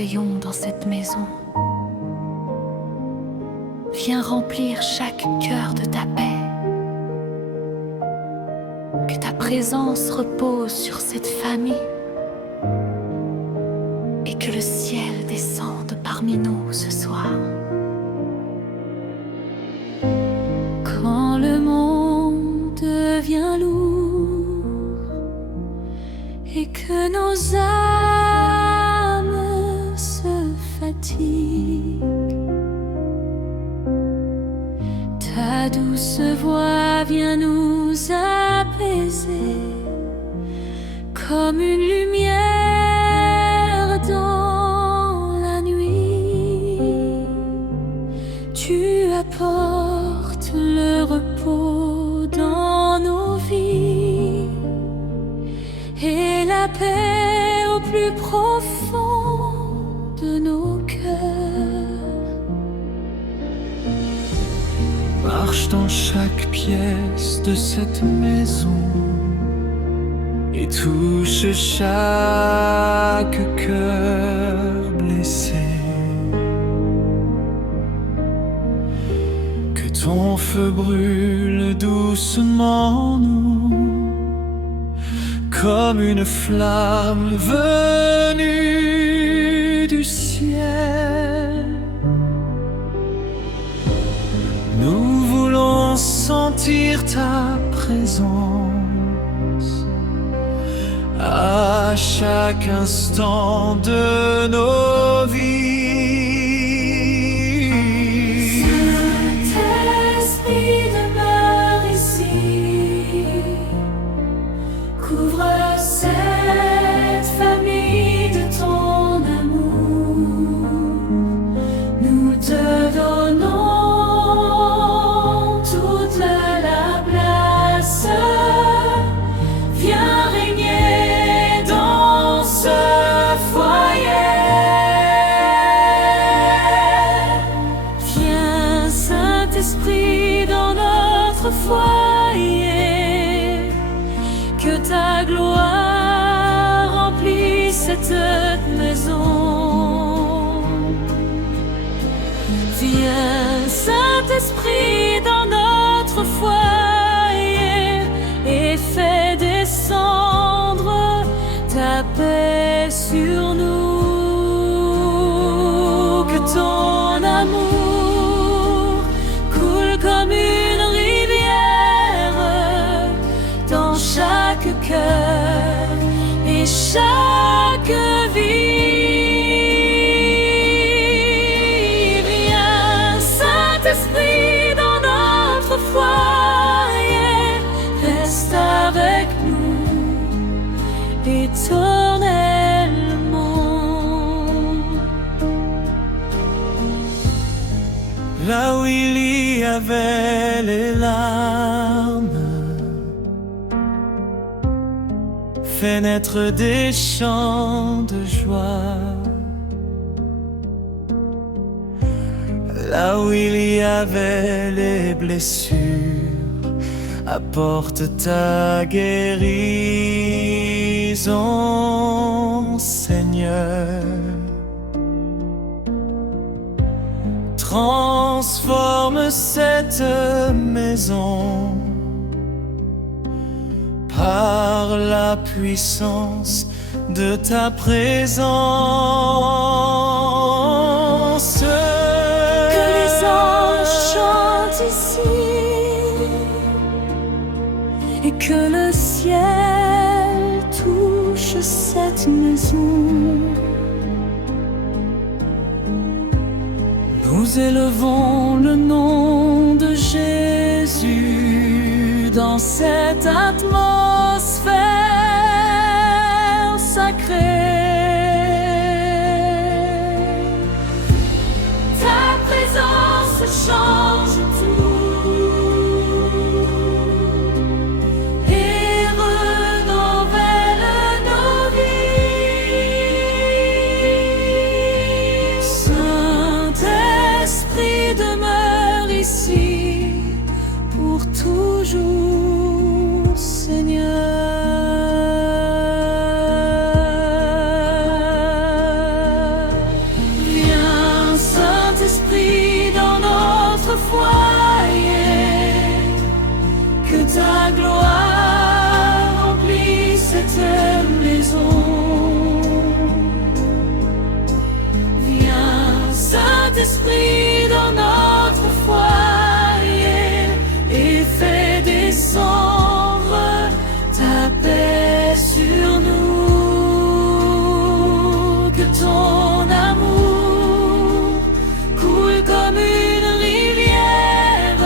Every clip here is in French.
t'accueillons dans cette maison. Viens remplir chaque cœur de ta paix. Que ta présence repose sur cette famille et que le ciel descende parmi nous ce soir. Quand le monde devient lourd et que nos âmes se fatiguent, ta douce voix vient nous apaiser comme une lumière dans la nuit. Tu apportes le repos dans nos vies et la paix au plus profond de nos cœurs. Marche dans chaque pièce de cette maison et touche chaque cœur blessé. Que ton feu brûle doucement en nous, comme une flamme venue du ciel. Nous voulons sentir ta présence à chaque instant de nos vies. Saint-Esprit demeure ici, couvre cette famille de ton amour. Nous te donnons toute la place. Viens régner dans ce foyer. Viens Saint-Esprit dans notre foyer. Que ta gloire remplisse cette maison. Viens Saint-Esprit dans notre foyer et fais descendre ta paix sur nous. Que ton amour coule comme une rivière dans chaque cœur et chaque vie. Viens Saint-Esprit dans notre foyer, reste avec nous éternellement. Là où il y avait les larmes, fais naître des chants de joie. Là où il y avait les blessures, apporte ta guérison, Seigneur. Transforme cette maison par la puissance de ta présence. Que les anges chantent ici et que le ciel touche cette maison. Nous élevons le nom de Jésus dans cette atmosphère sacrée. Ta présence change tout et renouvelle nos vies. Saint-Esprit demeure ici pour toujours, Seigneur. ta gloire remplisse cette maison. Viens, Saint-Esprit, dans notre foyer et fais descendre ta paix sur nous. Que ton amour coule comme une rivière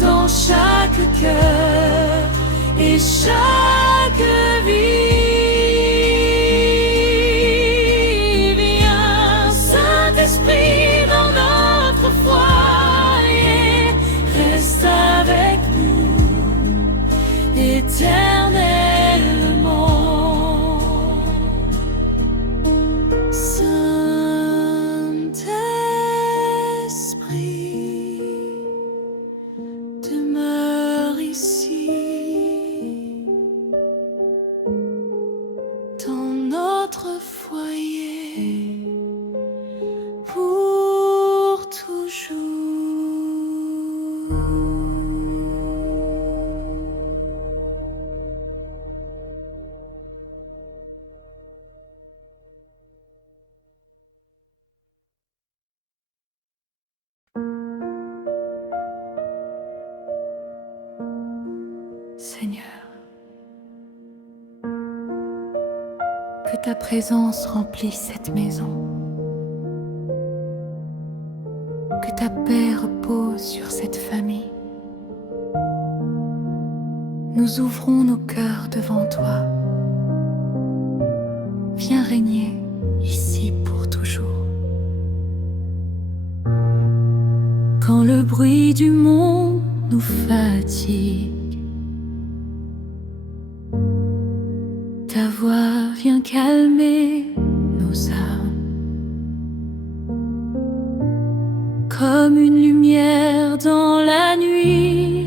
dans chaque cœur et chaque vie. Viens, Saint-Esprit, dans notre foyer, reste avec nous éternellement. Saint-Esprit, demeure ici, dans notre foyer, pour toujours. Seigneur, que ta présence remplisse cette maison, que ta paix repose sur cette famille. Nous ouvrons nos cœurs devant toi. Viens régner ici pour toujours. Quand le bruit du monde nous fatigue, ta voix vient calmer nos âmes. Comme une lumière dans la nuit,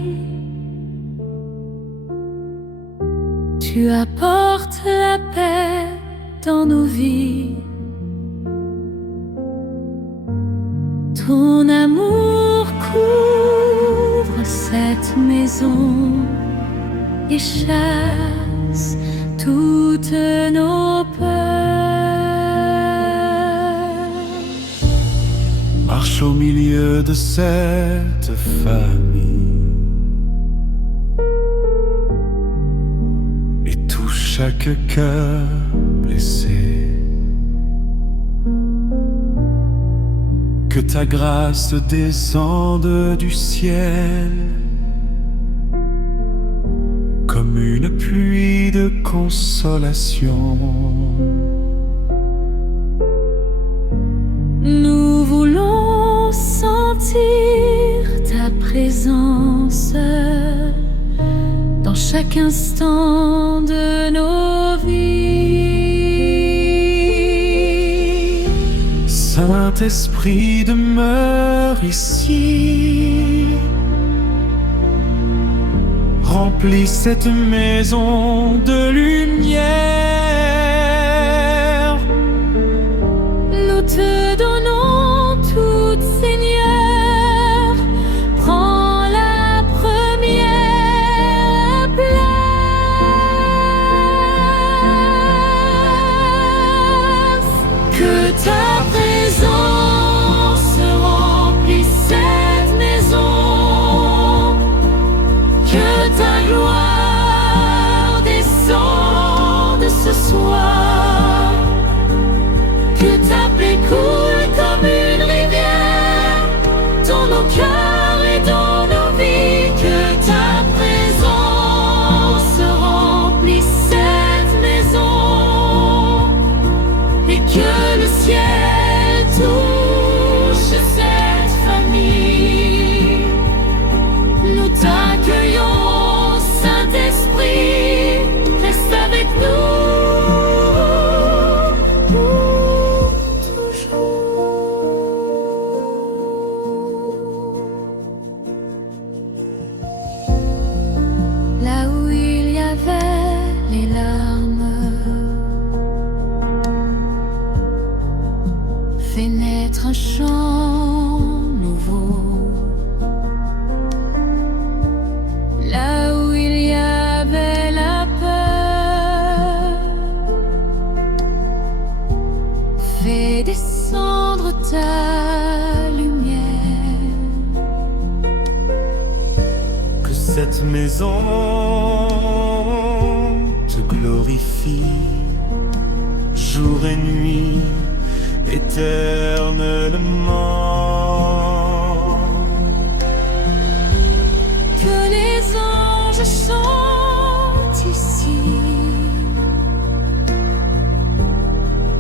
tu apportes la paix dans nos vies. Ton amour couvre cette maison et chasse toutes nos peurs. Marche au milieu de cette famille et touche chaque cœur blessé. Que ta grâce descende du ciel comme une pluie de consolation. Nous voulons sentir ta présence dans chaque instant de nos vies. Saint-Esprit, demeure ici. Remplis cette maison de lumière. Nous te donnons toute, Seigneur. Prends la première place. Que ta présence remplisse cette maison. Que ta gloire descende ce soir. Que ta paix coule comme une rivière dans nos cœurs et dans nos vies. Que ta présence remplisse cette maison et que le ciel touche cette famille. Nous t'accueillons, Saint-Esprit, reste avec nous pour toujours. cette maison te glorifie, jour et nuit, éternellement. Que les anges chantent ici,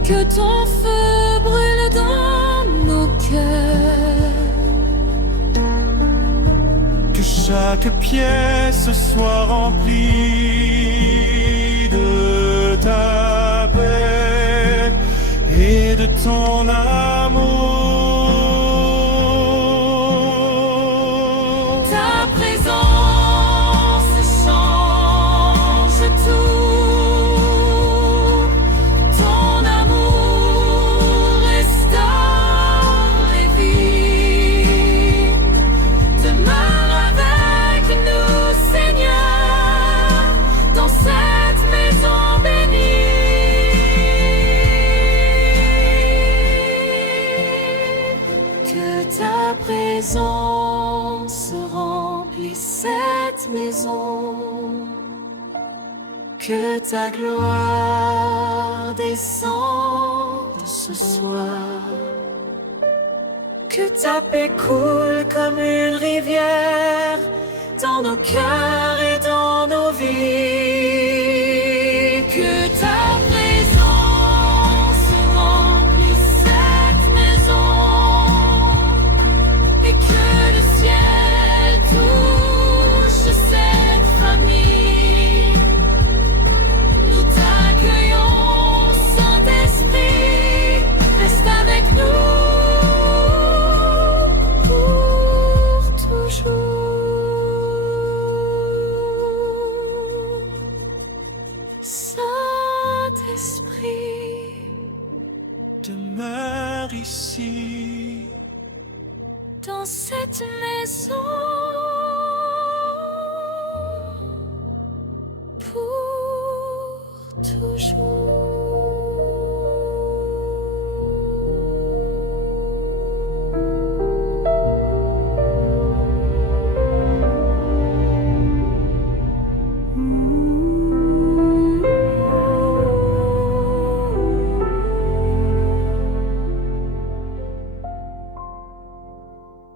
que ton feu brûle dans nos cœurs, que chaque pièce soit remplie de ta paix et de ton amour. ta présence change tout, ton amour restaure les vies. Demeure avec nous, Seigneur, dans cette maison bénie. Que ta présence remplisse cette maison, que ta gloire descende ce soir, que ta paix coule comme une rivière dans nos cœurs et dans nos vies. Que ta présence remplisse cette maison et que le ciel touche cette famille. Nous t'accueillons, Saint-Esprit, reste avec nous pour toujours. Saint-Esprit, Demeure ici, dans cette maison pour toujours.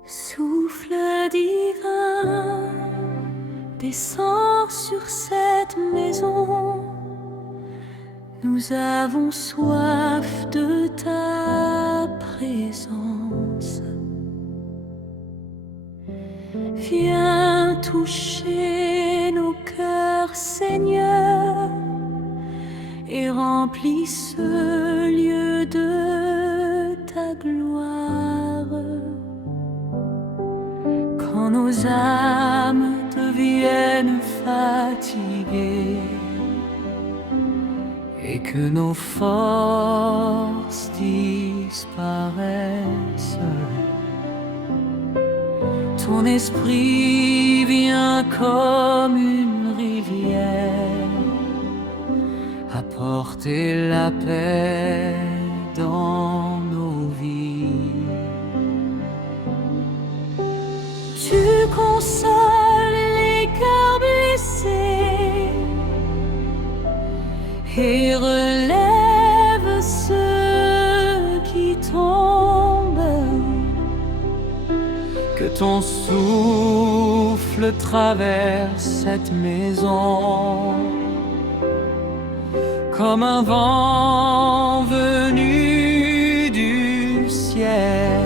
Souffle divin, descends sur cette maison. Nous avons soif de ta présence. Viens toucher nos cœurs, Seigneur, et remplis ce lieu de ta gloire. Quand nos âmes deviennent fatiguées et que nos forces disparaissent, ton esprit vient comme une rivière apporter la paix dans nos vies. Tu consoles les cœurs blessés et relèves ceux qui tombent. Que ton souffle traverse cette maison comme un vent venu du ciel.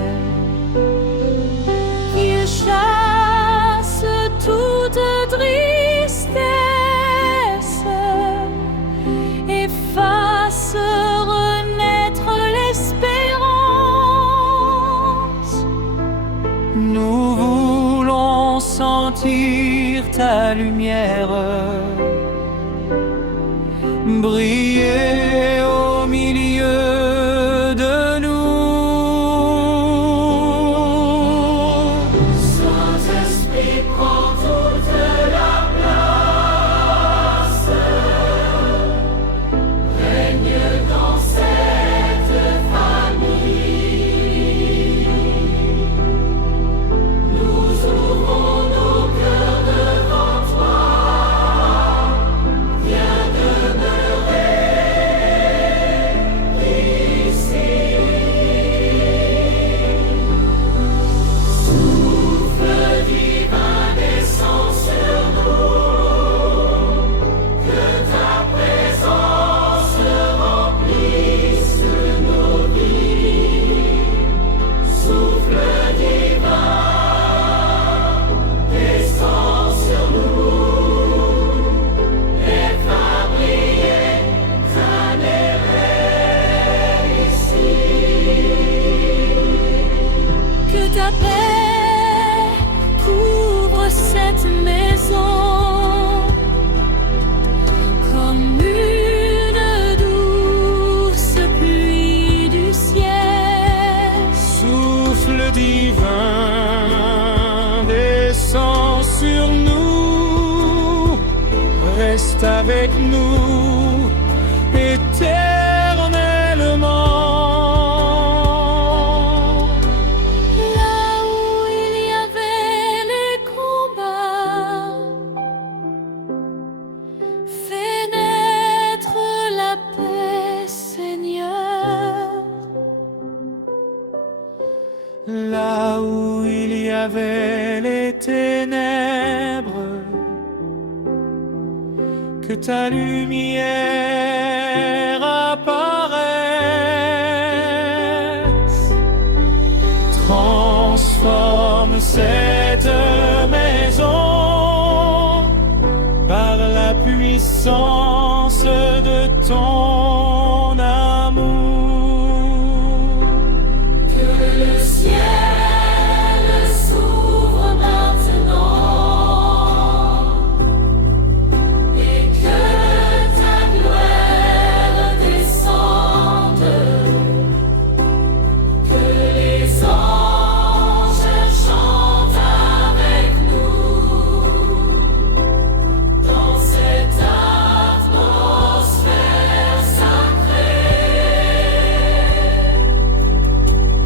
Qu'il chasse toute tristesse et fasse renaître l'espérance. Nous voulons sentir ta lumière briller au milieu de nous. Saint-Esprit, prends toute la place, règne dans cette famille. Nous ouvrons nos cœurs devant sur nous, reste avec nous éternellement. Là où il y avait les combats, fais naître la paix, Seigneur. Là où il y avait les ténèbres, que ta lumière apparaisse. Transforme cette maison par la puissance de ton amour. Que le ciel s'ouvre maintenant et que ta gloire descende, que les anges chantent avec nous dans cette atmosphère sacrée.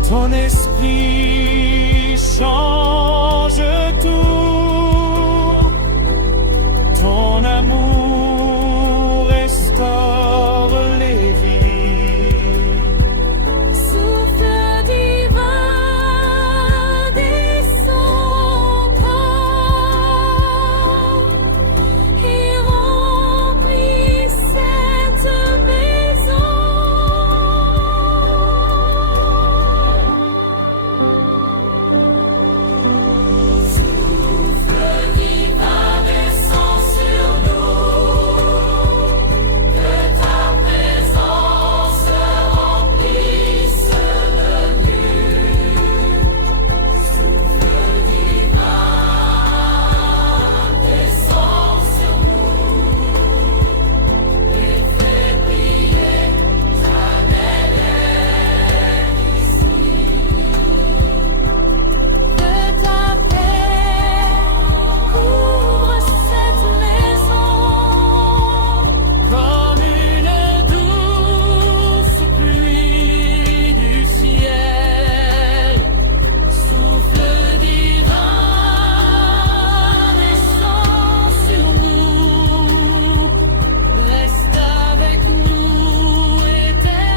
Ton esprit change tout, ton amour restaure les vies. Souffle divin descend encore et remplit cette maison. Souffle divin descend sur nous, que ta présence remplisse le lieu. Souffle divin descend sur nous et fait briller ta lumière ici. Que ta paix couvre cette maison Comme une douce pluie du ciel, souffle divin descend sur nous, reste avec nous éternellement.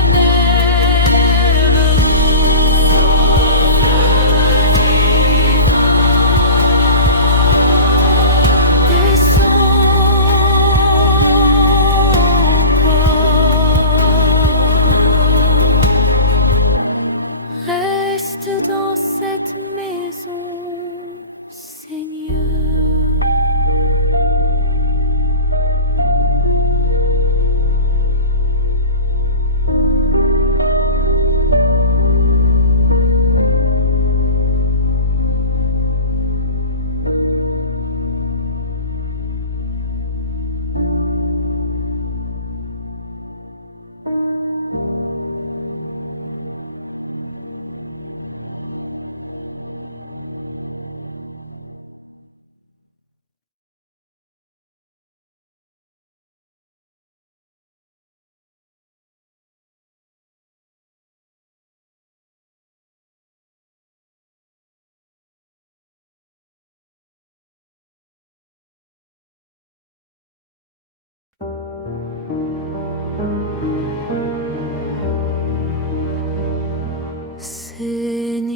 Reste dans cette maison, Seigneur.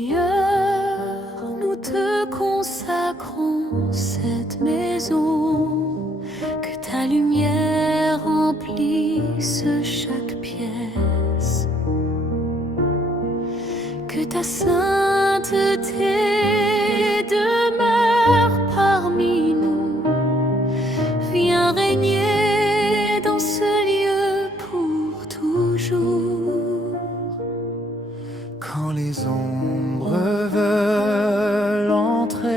Seigneur, nous te consacrons cette maison, que ta lumière remplisse chaque pièce, que ta sainteté demeure parmi nous, viens régner dans ce lieu pour toujours. Quand les ombres veulent entrer,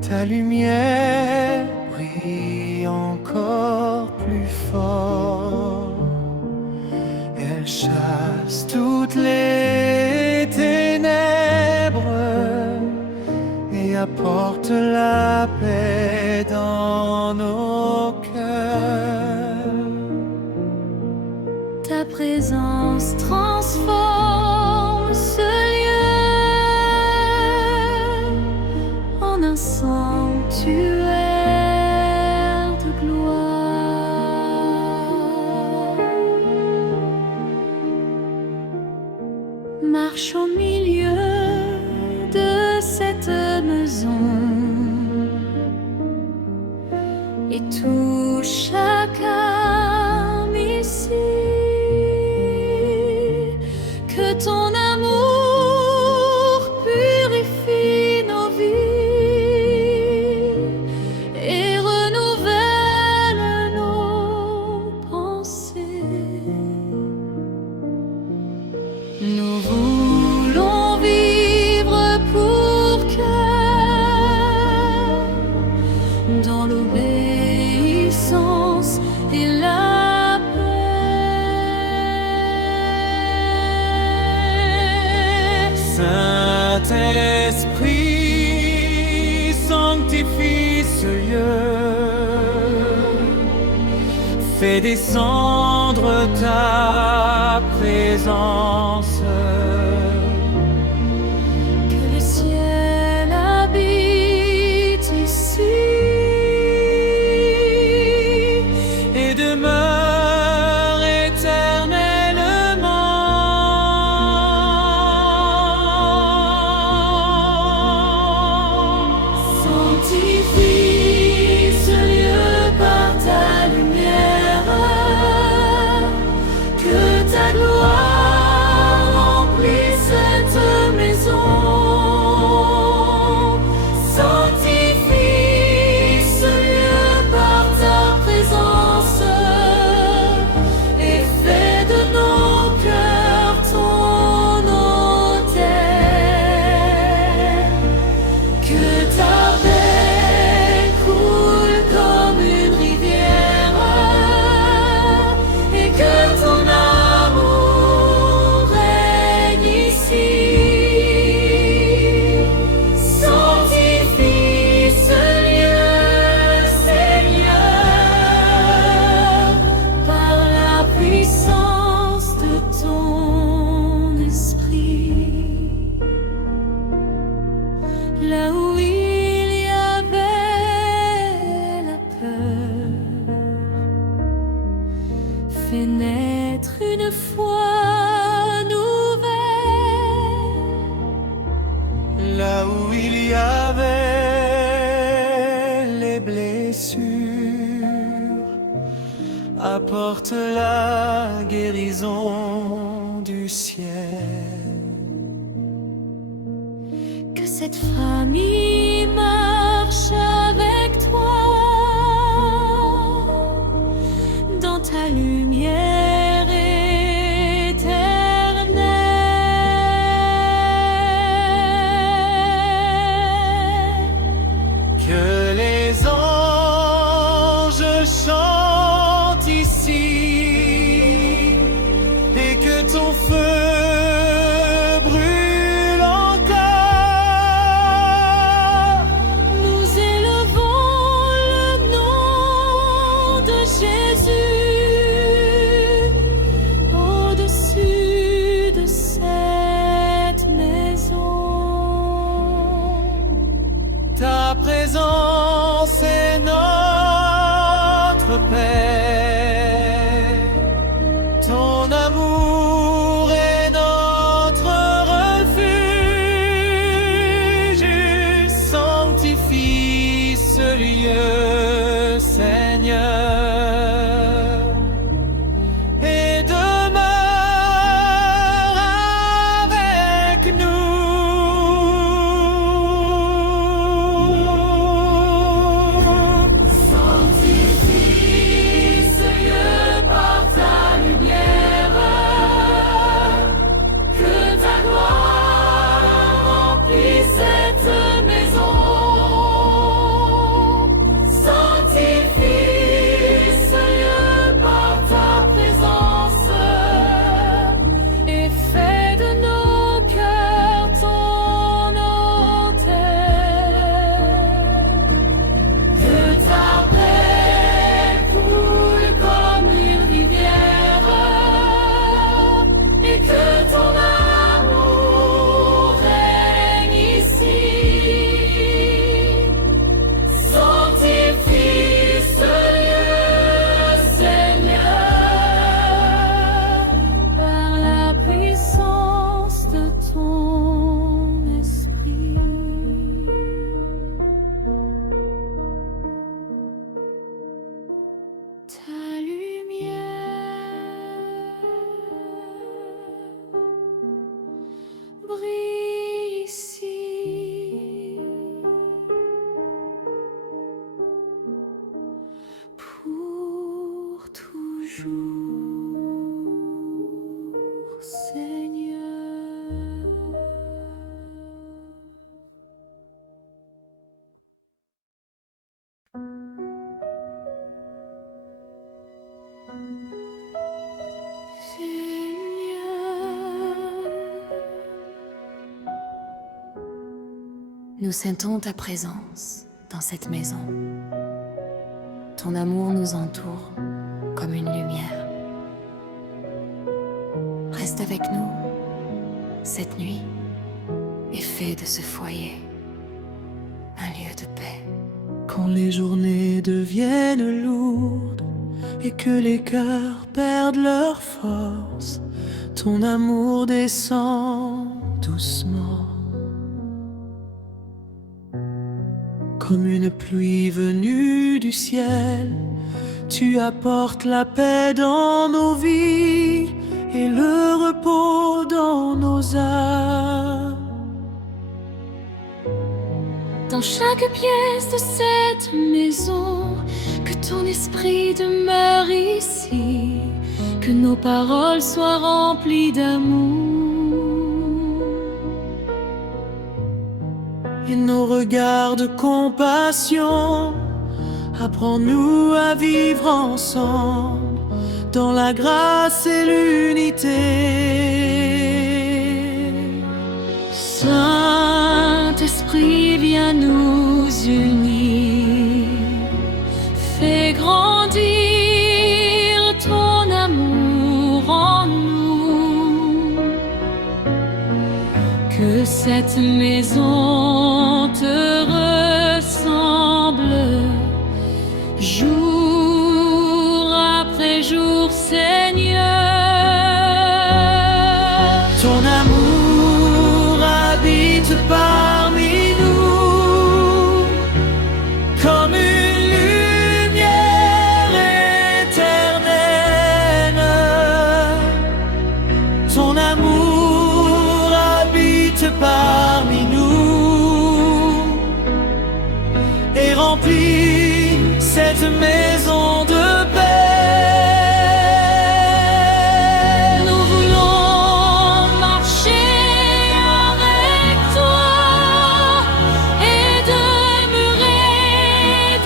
ta lumière brille encore plus fort. Elle chasse toutes les ténèbres apporte la paix dans nos cœurs. Ta présence transforme ce lieu en un sanctuaire de gloire. Marche au milieu de cette maison et touche chaque âme ici. Que ton amour purifie nos vies et renouvelle nos pensées. Nous voulons vivre pour cœur dans l'obéissance et la paix. Saint-Esprit, sanctifie ce lieu. Fais descendre ta présence. Que le ciel habite ici Et demeure éternellement. Sanctifie ce lieu par ta lumière. Que ta gloire remplisse cette maison. Sanctifie ce lieu par ta présence et fais de nos cœurs ton autel. Que ta paix coule comme une rivière et que ton amour règne ici. Sanctifie ce lieu, Seigneur, par la puissance de ton esprit. Là où il y avait la peur, fais naître une foi nouvelle. Là où il y avait les blessures, apporte la guérison du ciel. Que cette famille marche avec toi dans ta lumière éternelle. Que les anges chantent ici et que ton feu brûle encore. Nous élevons le nom de Jésus au-dessus de cette maison. Ta présence est notre paix. Ton amour est notre refuge. Sanctifie ce lieu, Seigneur, et demeure avec nous. Nous sentons ta présence dans cette maison. Ton amour nous entoure comme une lumière. Reste avec nous cette nuit et fais de ce foyer un lieu de paix. Quand les journées deviennent lourdes et que les cœurs perdent leur force, ton amour descend doucement. Comme une pluie venue du ciel, tu apportes la paix dans nos vies et le repos dans nos âmes. Dans chaque pièce de cette maison, que ton esprit demeure ici, que nos paroles soient remplies d'amour. Et nos regards de compassion, apprends-nous à vivre ensemble dans la grâce et l'unité. Saint-Esprit, viens nous unir, fais grandir ton amour en nous, que cette maison te ressemble jour après jour, Seigneur. Ton amour habite parmi nous comme une lumière éternelle. Ton amour habite parmi nous et remplit cette maison de paix. Nous voulons marcher avec toi et demeurer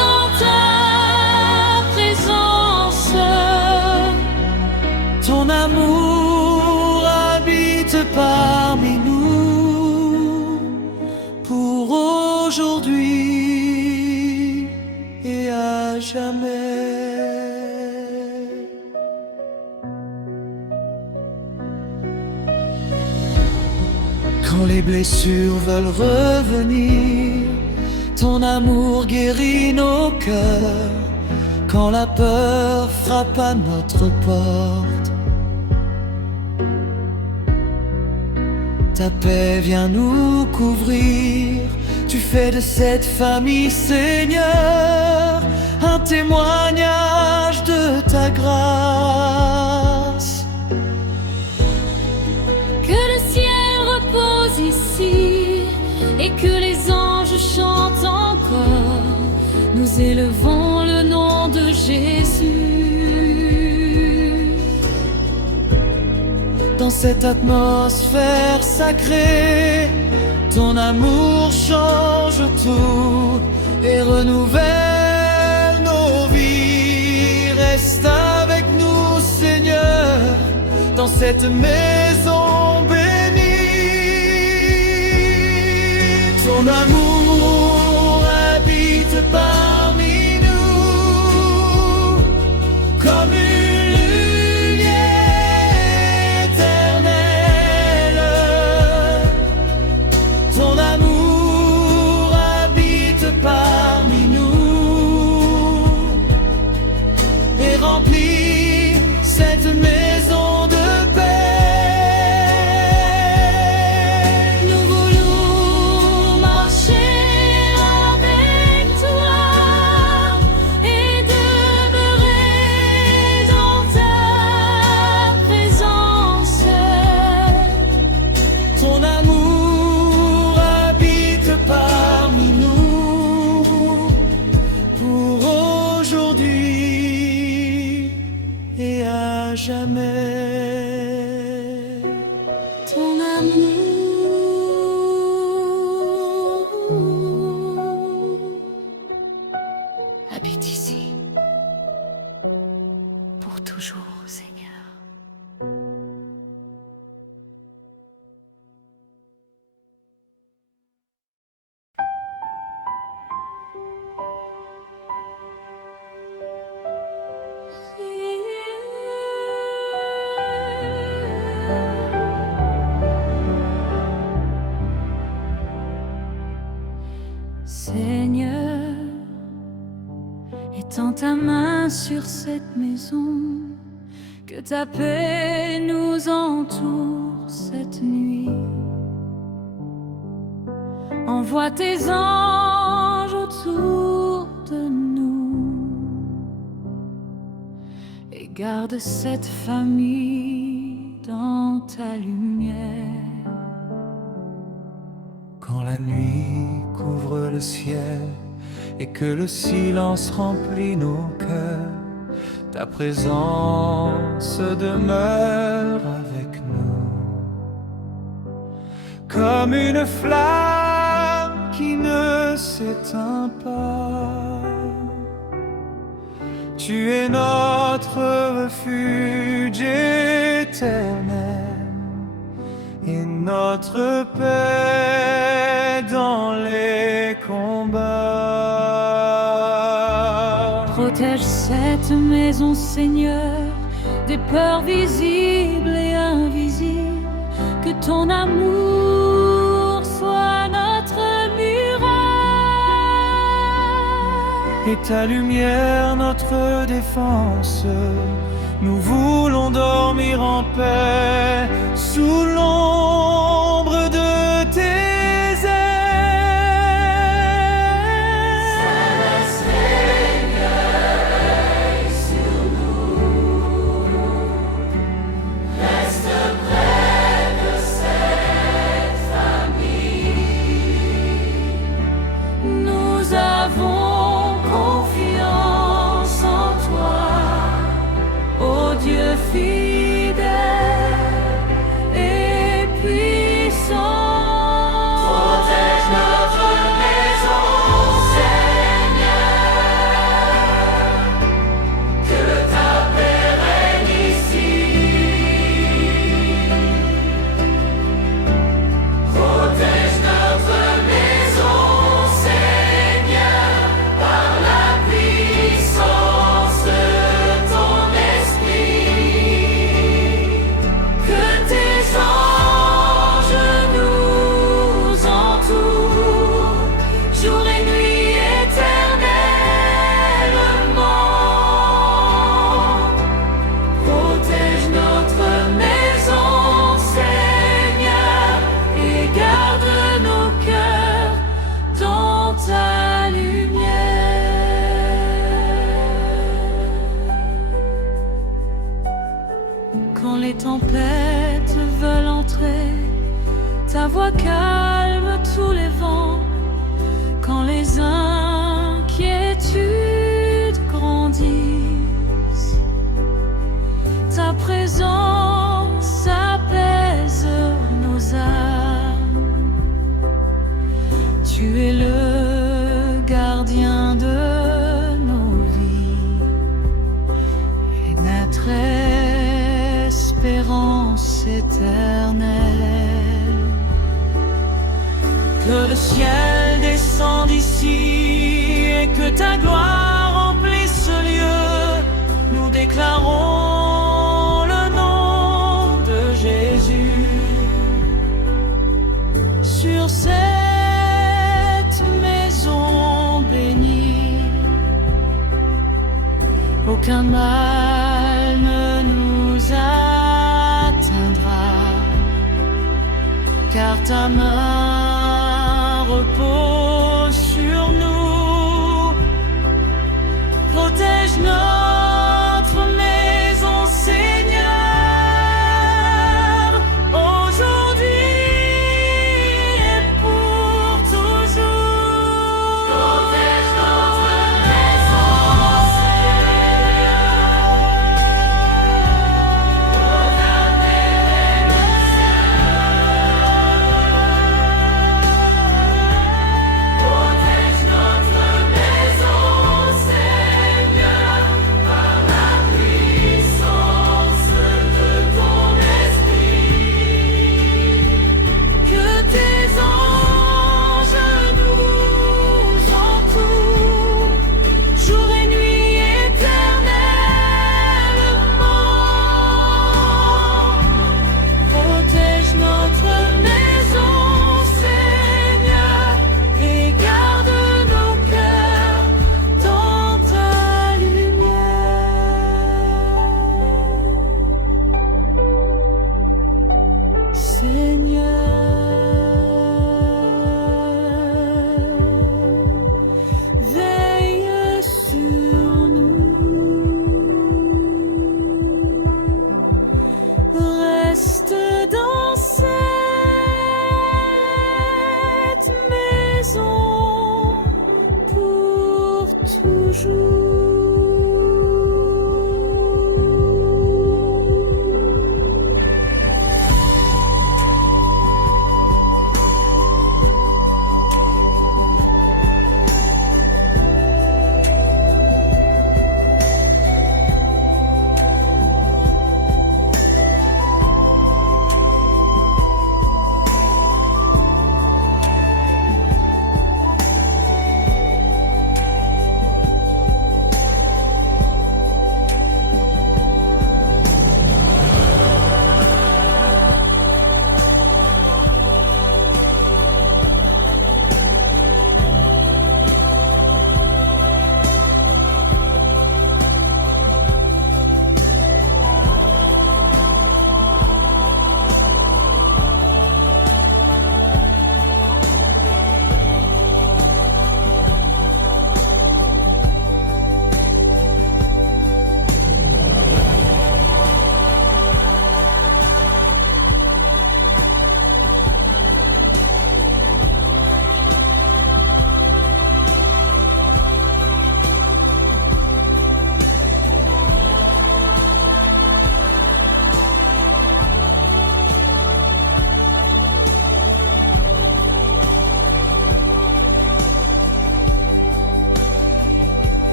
dans ta présence. Ton amour habite parmi nous pour aujourd'hui et à jamais. Quand les blessures veulent revenir, ton amour guérit nos cœurs. Quand la peur frappe à notre porte, ta paix vient nous couvrir. Tu fais de cette famille, Seigneur, un témoignage de ta grâce. Que le ciel repose ici et que les anges chantent encore. Nous élevons le nom de Jésus. Dans cette atmosphère sacrée, ton amour change tout et renouvelle nos vies. Reste avec nous, Seigneur, dans cette maison bénie. Ton amour habite parmi nous comme une lumière éternelle. Ton amour habite parmi nous et remplit cette maison de paix. Nous voulons marcher Seigneur, étends ta main sur cette maison, que ta paix nous entoure cette nuit. Envoie tes anges autour de nous et garde cette famille dans ta lumière. Quand la nuit couvre le ciel et que le silence remplit nos cœurs, ta présence demeure avec nous, comme une flamme qui ne s'éteint pas. Tu es notre refuge éternel et notre paix dans les combats. Protège cette maison, Seigneur, des peurs visibles et invisibles. Que ton amour soit notre muraille Et ta lumière notre défense. Nous voulons dormir en paix sous l'ombre de tes Dieu fidèle et puissant. Protège notre maison, Seigneur, que ta paix règne ici. Protège notre maison, Seigneur, par la puissance de ton jour et nuit éternellement. Protège notre maison, Seigneur, et garde nos cœurs dans ta lumière. Quand les tempêtes veulent entrer, ta voix calme tous les vents. Quand les inquiétudes grandissent, ta présence apaise nos âmes. Tu es le gardien de nos vies et notre espérance éternelle. Que le ciel descende ici et que ta gloire remplisse ce lieu. Nous déclarons le nom de Jésus sur cette maison bénie. Aucun mal ne nous atteindra, car ta main repose sur nous. Protège notre maison, Seigneur, aujourd'hui et pour toujours. Protège notre maison, Seigneur, pour ta paix et le ciel.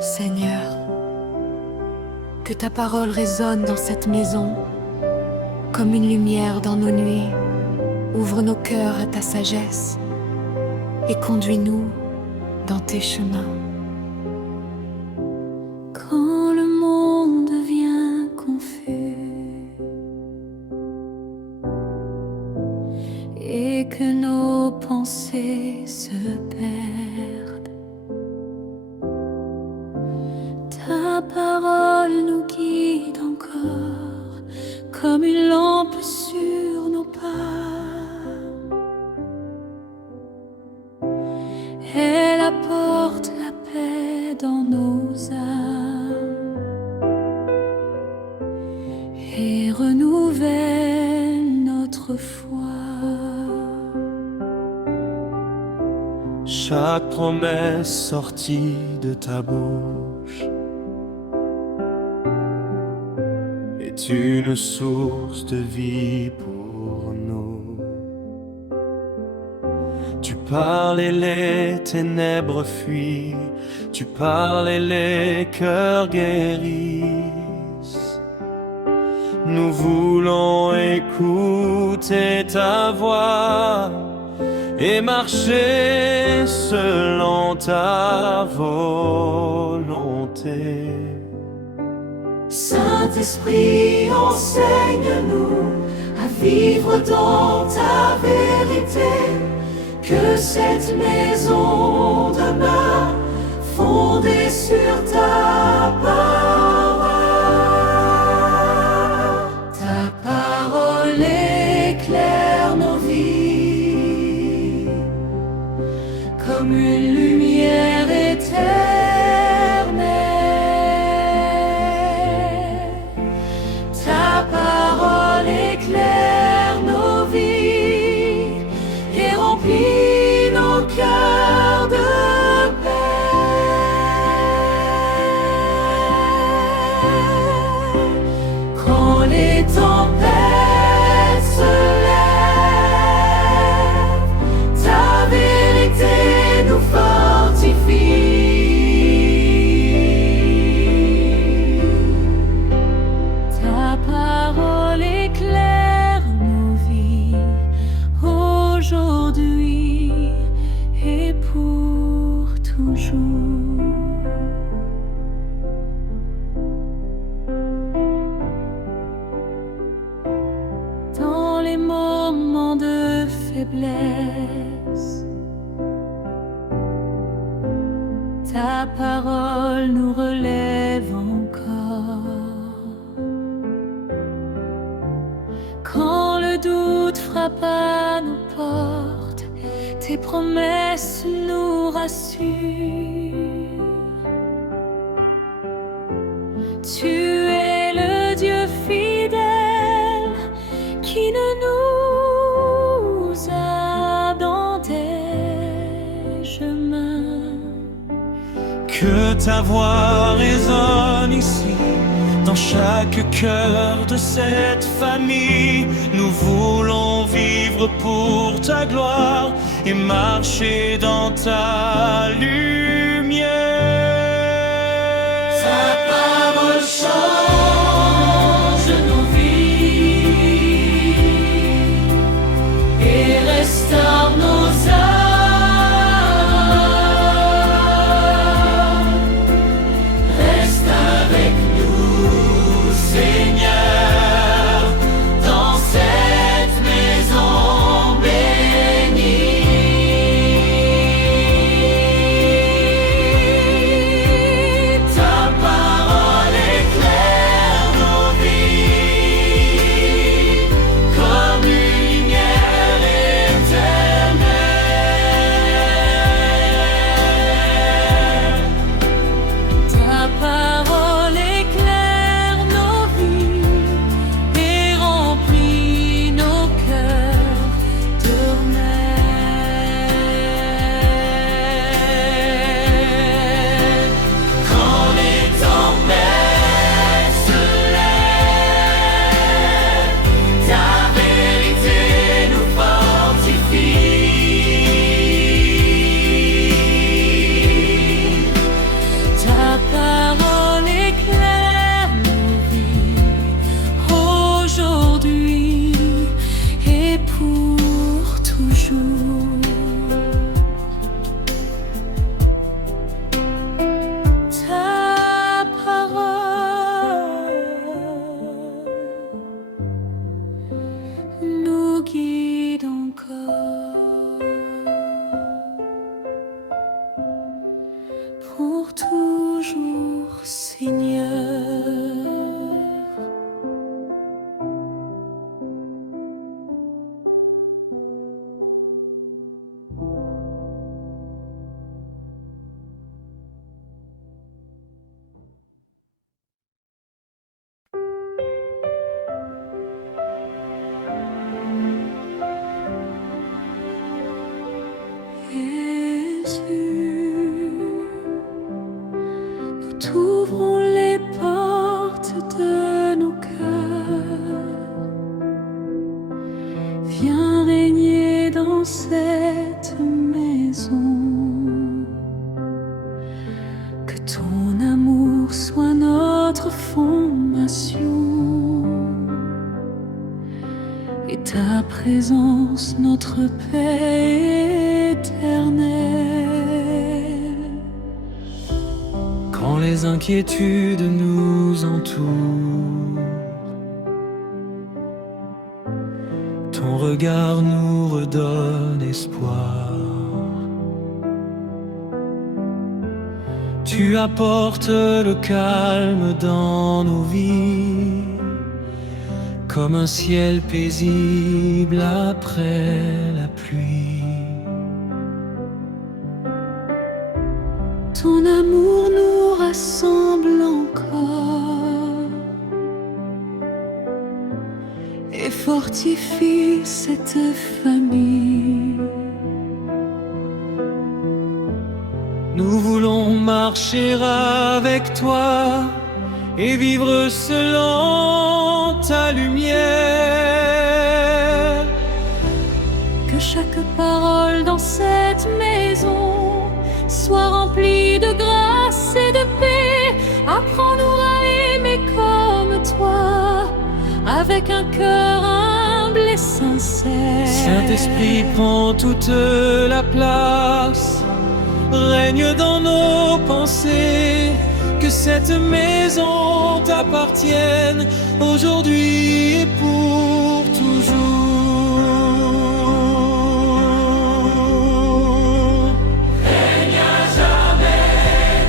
Seigneur, que ta parole résonne dans cette maison, comme une lumière dans nos nuits. Ouvre nos cœurs à ta sagesse et conduis-nous dans tes chemins. Quand le monde devient confus et que nos pensées se perdent, ta parole nous guide encore comme une lampe sur nos pas. Elle apporte la paix dans nos âmes et renouvelle notre foi. Chaque promesse sortie de ta bouche est une source de vie pour nous. Tu parles et les ténèbres fuient, tu parles et les cœurs guérissent. Nous voulons écouter ta voix et marcher selon ta volonté. Saint-Esprit, enseigne-nous à vivre dans ta vérité. Que cette maison demeure fondée sur ta parole. Ta parole éclaire nos vies comme une lumière éternelle. Ta parole éclaire nos vies et remplit nos cœurs de paix. Quand les tempêtes se lèvent, ta vérité nous fortifie. Ta parole éclaire nos vies aujourd'hui et pour toujours. Dans les moments de faiblesse, ta parole nous relève encore. Quand le doute frappe à nos portes, tes promesses nous rassurent. Tu es le Dieu fidèle qui ne nous abandonne tes chemins. Que ta voix résonne ici, dans chaque cœur de cette famille. Nous voulons vivre pour ta gloire et marcher dans ta lumière. Ta parole change nos vies et restaure nos âmes. Reste avec nous, Seigneur, dans cette maison bénie. ouvrons les portes de nos cœurs. Viens régner dans cette maison. Que ton amour soit notre fondation et ta présence notre paix éternelle. Quand les inquiétudes nous entourent, ton regard nous redonne espoir. Tu apportes le calme dans nos vies, comme un ciel paisible après la pluie. Ton amour nous rassemble encore et fortifie cette famille. Nous voulons marcher avec toi et vivre selon ta lumière. Que chaque parole dans cette maison soit remplie de grâce et de paix. Apprends-nous à aimer comme toi, avec un cœur humble et sincère. Saint-Esprit, prends toute la place, règne dans nos pensées, que cette maison t'appartienne aujourd'hui et pour toujours. Règne à jamais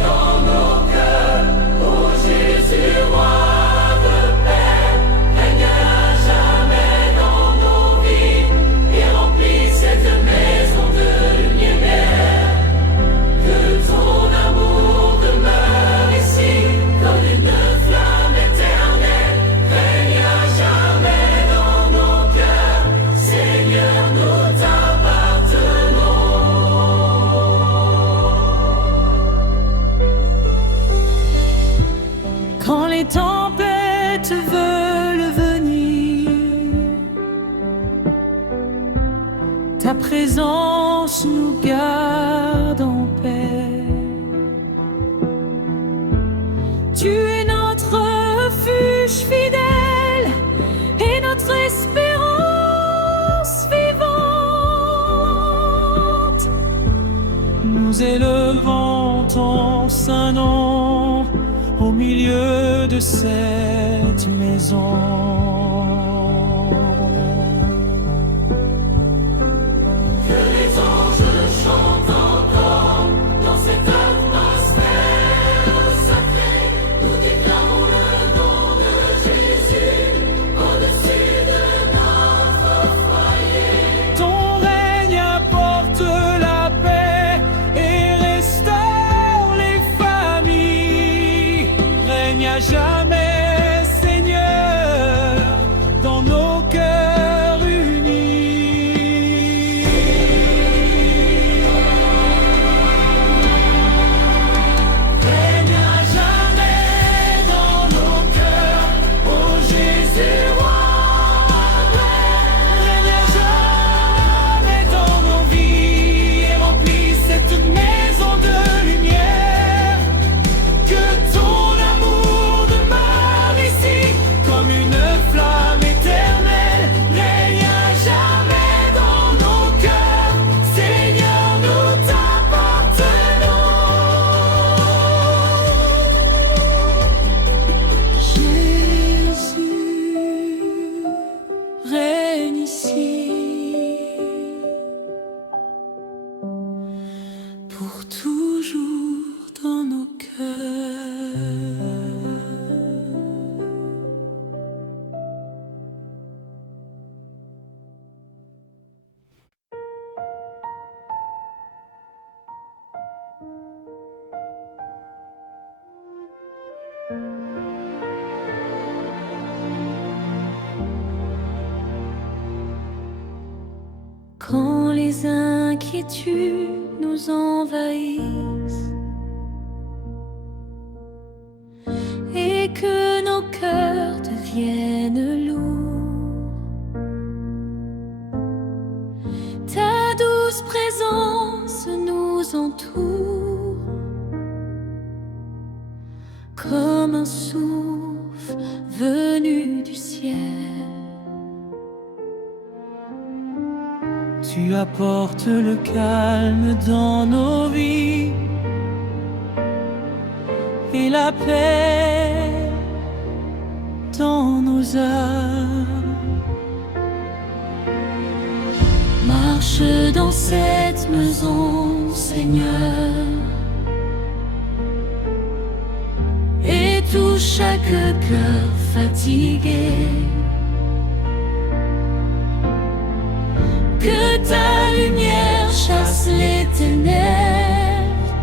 dans nos cœurs, ô Jésus, roi de paix. Règne à jamais dans nos vies et remplis cette maison de lumière. Que ton amour demeure ici comme une flamme éternelle. Règne à jamais dans nos cœurs, Seigneur, nous t'appartenons. Quand les tempêtes veulent venir, ta présence nous garde en paix. Tu es notre refuge fidèle et notre espérance vivante. Nous élevons ton saint nom au milieu de cette maison. Que les anges chantent encore dans cette atmosphère sacrée. Nous déclarons le nom de Jésus au-dessus de notre foyer. Ton règne apporte la paix et restaure les familles. Règne à jamais, Seigneur, dans nos cœurs unis. Règne à jamais dans nos cœurs, ô Jésus, roi de paix. Règne à jamais dans nos vies et remplis cette maison de lumière. Que ton amour demeure ici comme une flamme éternelle. Règne à jamais dans nos cœurs, Seigneur, nous t'appartenons. Jésus, règne ici pour toujours dans nos cœurs. Quand les inquiétudes nous envahissent, deviennent lourds. Ta douce présence nous entoure comme un souffle venu du ciel. Tu apportes le calme dans nos vies et la paix dans nos âmes. Marche dans cette maison, Seigneur, et touche chaque cœur fatigué. Que ta lumière chasse les ténèbres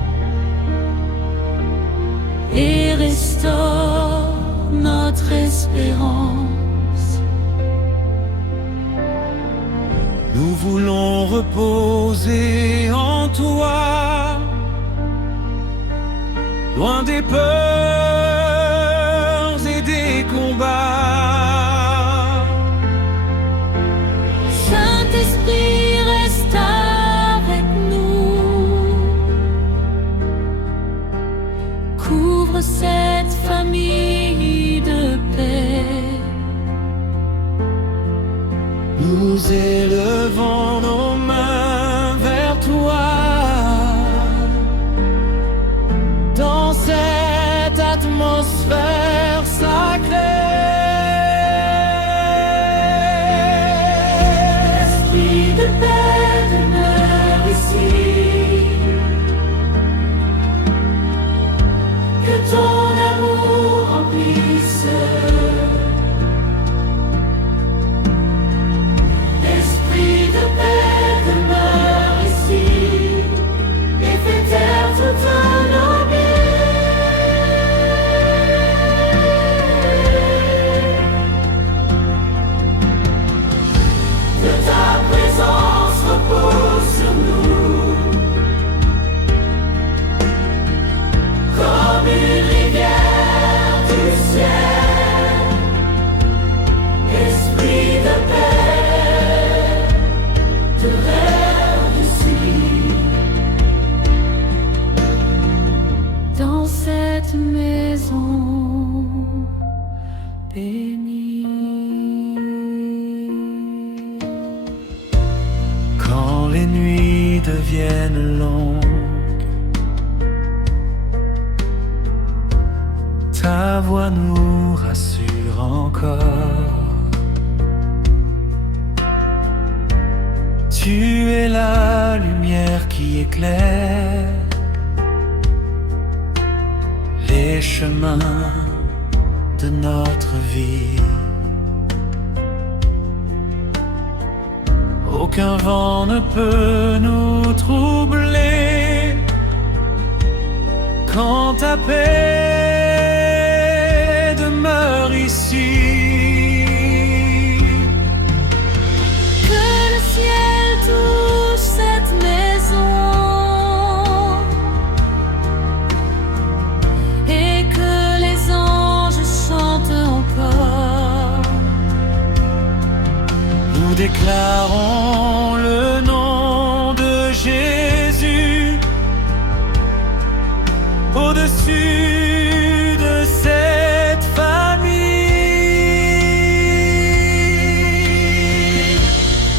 et restaure notre espérance. Nous voulons reposer en toi, loin des peurs et des combats. Saint-Esprit, reste avec nous. Couvre cette famille de paix. Nous élevons nos mains vers toi. Dans cette atmosphère sacrée, Esprit de paix demeure ici. Que ton amour remplisse. Esprit de paix demeure ici et fait taire toute nos que ta présence repose sur nous comme une rivière du ciel. Esprit de paix, demeure ici. Dans cette maison bénie. quand les nuits deviennent longues, ta voix nous rassure encore. Tu es la lumière qui éclaire les chemins de notre vie. Aucun vent ne peut nous troubler quand ta paix demeure ici. Que le ciel touche cette maison et que les anges chantent encore. Nous déclarons le nom de Jésus au-dessus de cette famille.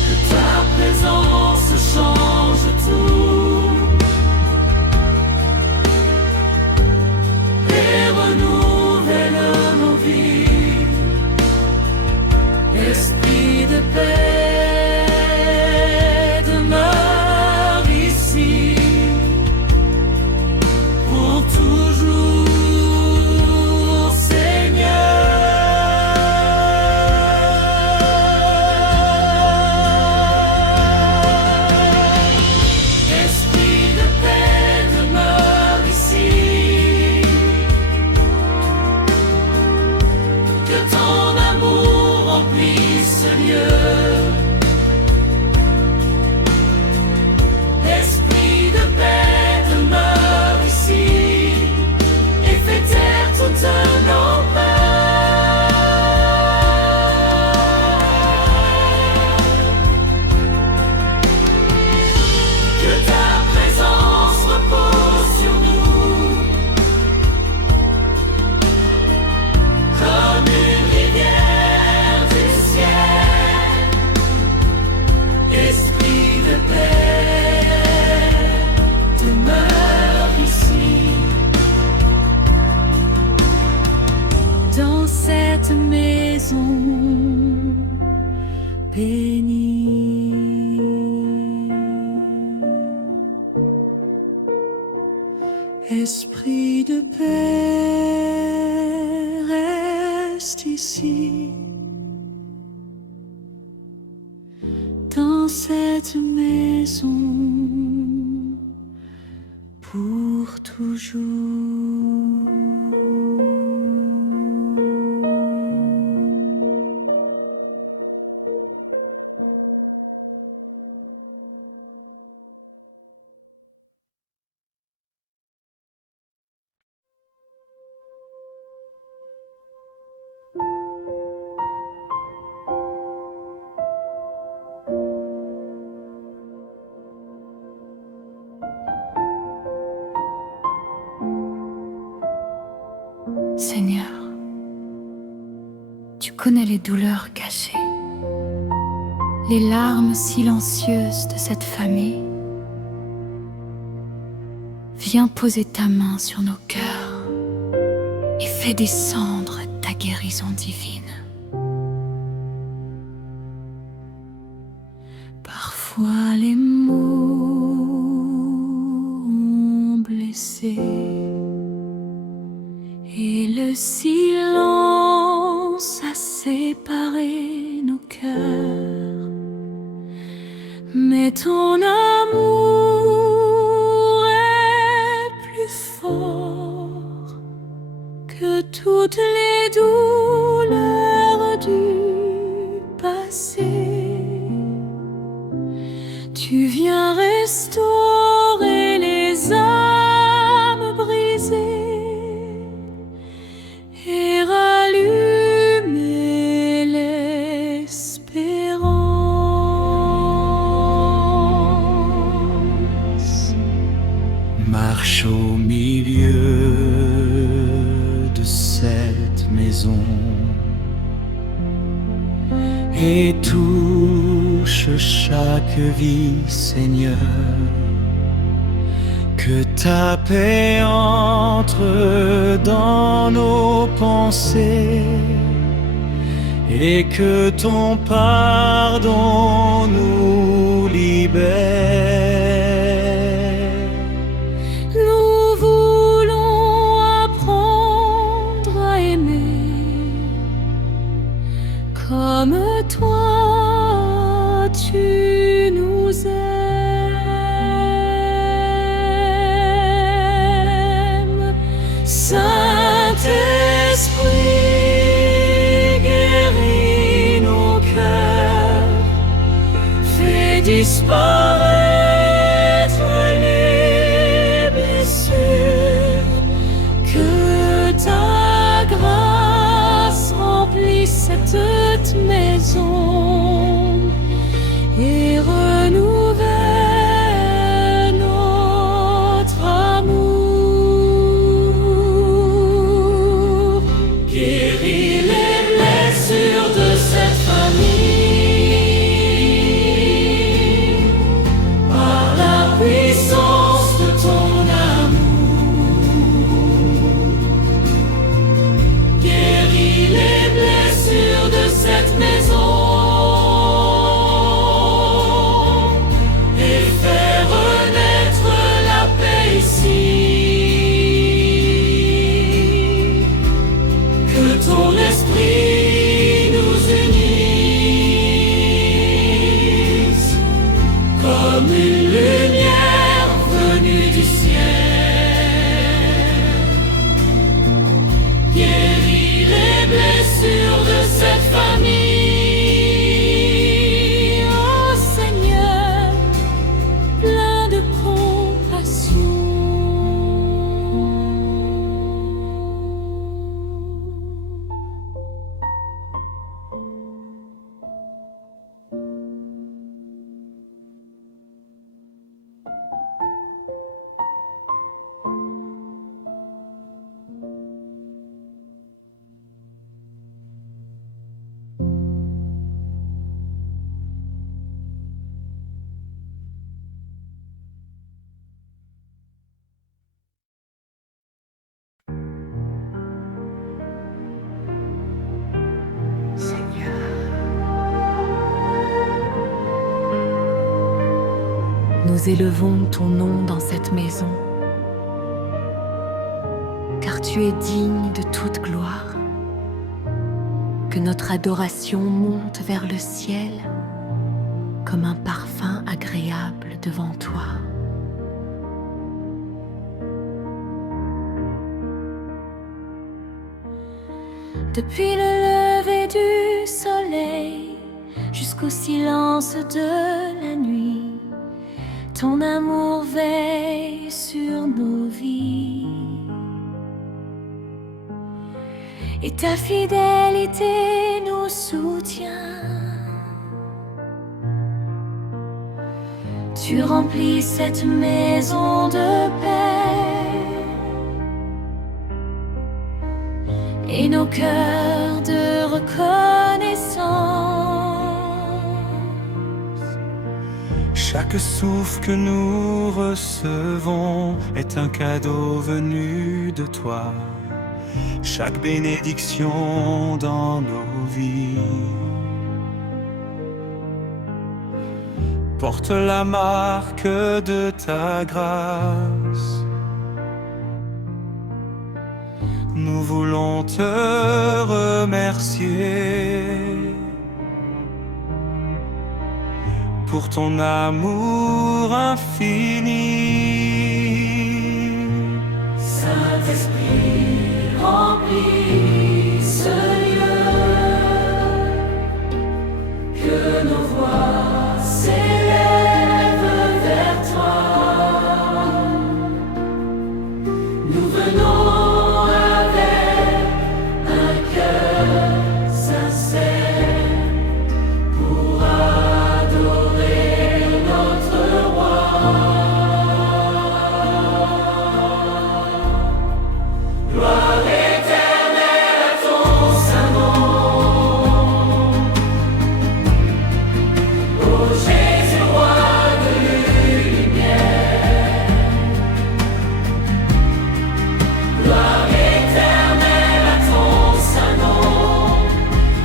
Que ta présence change tout et renouvelle nos vies. Esprit de paix demeure ici pour toujours. dans cette maison bénie. Esprit de paix, reste ici, dans cette maison, pour toujours. Seigneur, tu connais les douleurs cachées, les larmes silencieuses de cette famille. Viens poser ta main sur nos cœurs et fais descendre ta guérison divine. Parfois les mots ont blessé et le silence a séparé nos cœurs. Mais ton amour est plus fort que toutes les douleurs du passé. Tu viens restaurer les âmes brisées et rallumer l'espérance. Marche au milieu de cette maison et touche chaque vie, Seigneur. Que ta paix entre dans nos pensées et que ton pardon nous libère. Nous voulons apprendre à aimer comme toi tu nous aimes. Saint-Esprit, guéris nos cœurs, fais disparaître les blessures, que ta grâce remplisse cette maison et renouvelle notre amour. Guéris les blessures de cette famille par la puissance de ton amour. Guéris les blessures de cette maison Nous élevons ton nom dans cette maison, car tu es digne de toute gloire. Que notre adoration monte vers le ciel comme un parfum agréable devant toi. Depuis le lever du soleil jusqu'au silence de la nuit, ton amour veille sur nos vies. Et ta fidélité nous soutient. Tu remplis cette maison de paix et nos cœurs de reconnaissance. Chaque souffle que nous recevons est un cadeau venu de toi. Chaque bénédiction dans nos vies porte la marque de ta grâce. Nous voulons te remercier pour ton amour infini. Saint-Esprit, remplis ce lieu, que nos voix s'élèvent vers toi. Nous venons avec un cœur sincère pour adorer notre roi. Gloire éternelle à ton saint nom. Ô Jésus, roi de lumière. Gloire éternelle à ton saint nom.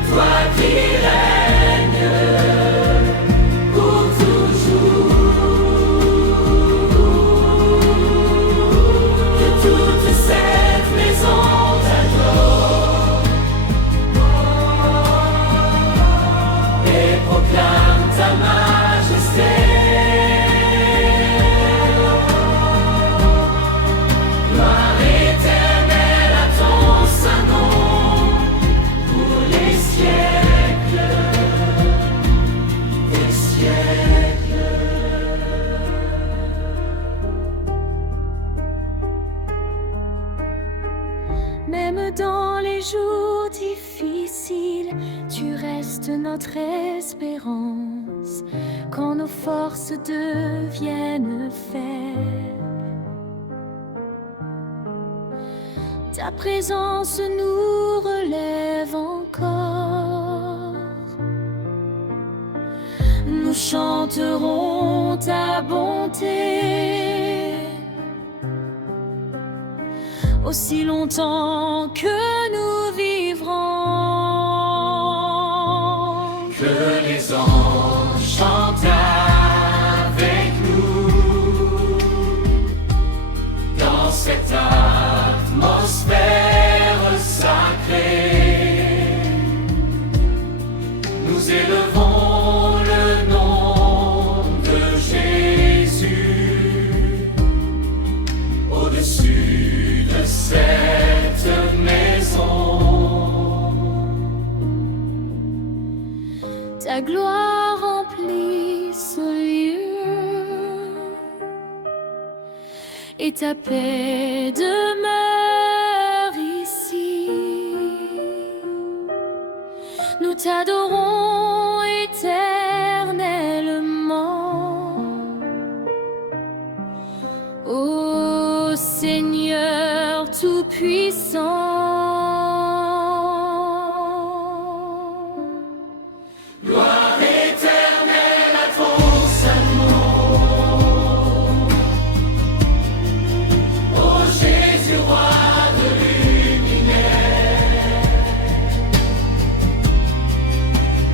Toi qui règnes pour toujours. Que toute cette maison t'adore et proclame ta majesté. Gloire éternelle à ton saint nom pour les siècles des siècles. Même dans les jours difficiles, tu restes notre espérance. Quand nos forces deviennent faibles, ta présence nous relève encore. Nous chanterons ta bonté aussi longtemps que nous vivrons. Que les anges chantent avec nous dans cette atmosphère sacrée. Nous élevons le nom de Jésus au-dessus de cette maison. Ta gloire remplit ce lieu et ta paix demeure ici. Nous t'adorons éternellement, ô Seigneur Tout-Puissant. Gloire éternelle à ton saint nom. Ô Jésus, roi de l'univers.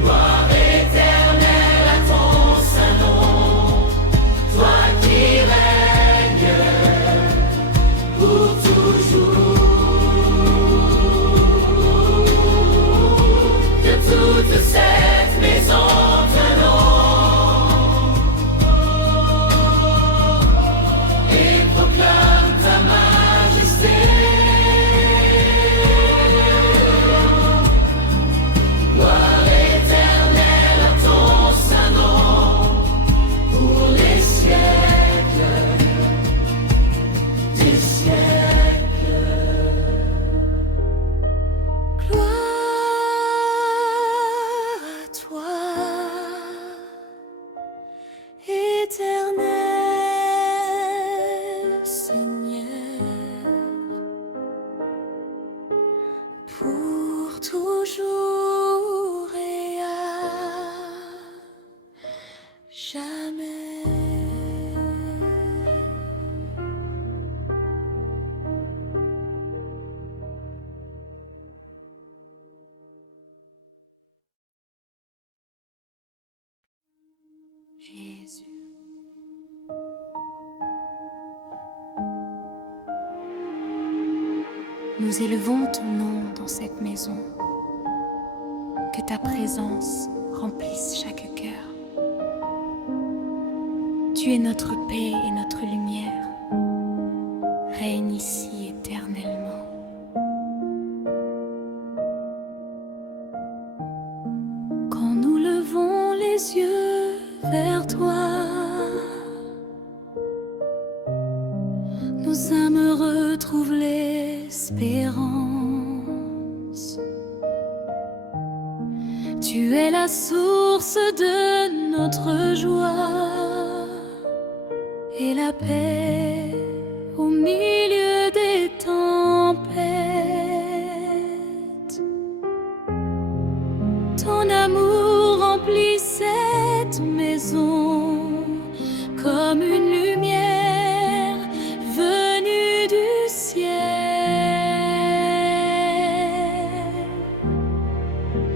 Gloire éternelle à ton saint nom. Toi pour toujours et à jamais. Jésus. Nous élevons ton nom dans cette maison. Que ta présence remplisse chaque cœur. Tu es notre paix et notre lumière. Règne ici éternellement. Quand nous levons les yeux vers toi, nos âmes retrouvent l'espérance. Tu es la source de notre joie et la paix au milieu des tempêtes. Ton amour remplit cette maison comme une lumière venue du ciel.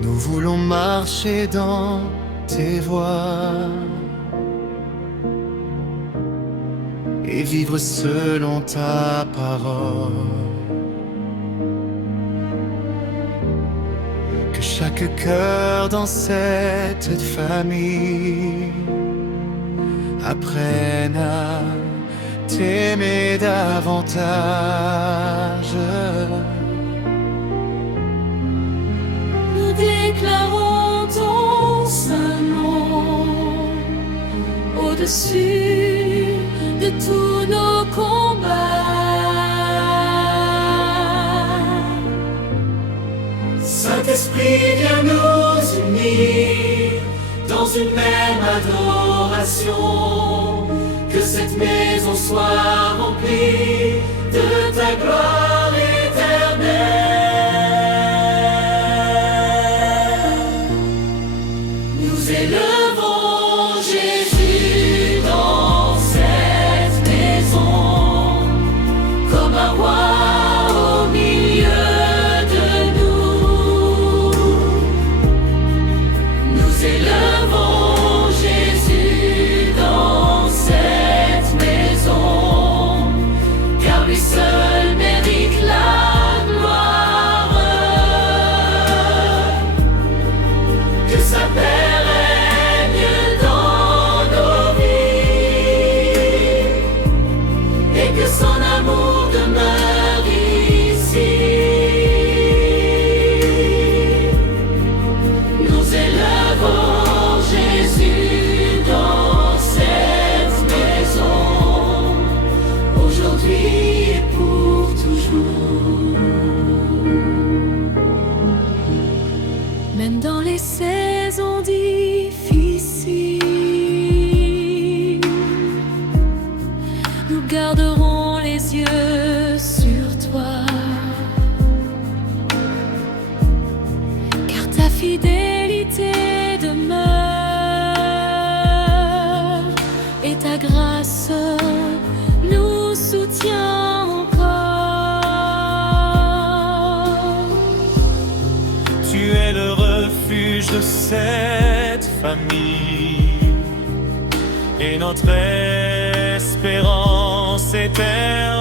Nous voulons marcher dans tes voies et vivre selon ta parole. Que chaque cœur dans cette famille apprenne à t'aimer davantage. Nous déclarons ton saint nom au-dessus de tous nos combats. Saint-Esprit, viens nous unir dans une même adoration. Que cette maison soit remplie de ta gloire éternelle. Nous élevons Jésus dans cette maison comme un roi au milieu de nous. Nous élevons Jésus dans cette maison, car lui seul mérite la gloire. Que sa paix règne dans nos vies et que son amour demeure ici. Nous élevons Jésus dans cette maison, aujourd'hui et pour toujours. Même dans les saisons difficiles, nous garderons les yeux sur toi, car ta fidélité demeure et ta grâce nous soutient encore. Tu es le refuge de cette famille et notre espérance éternelle.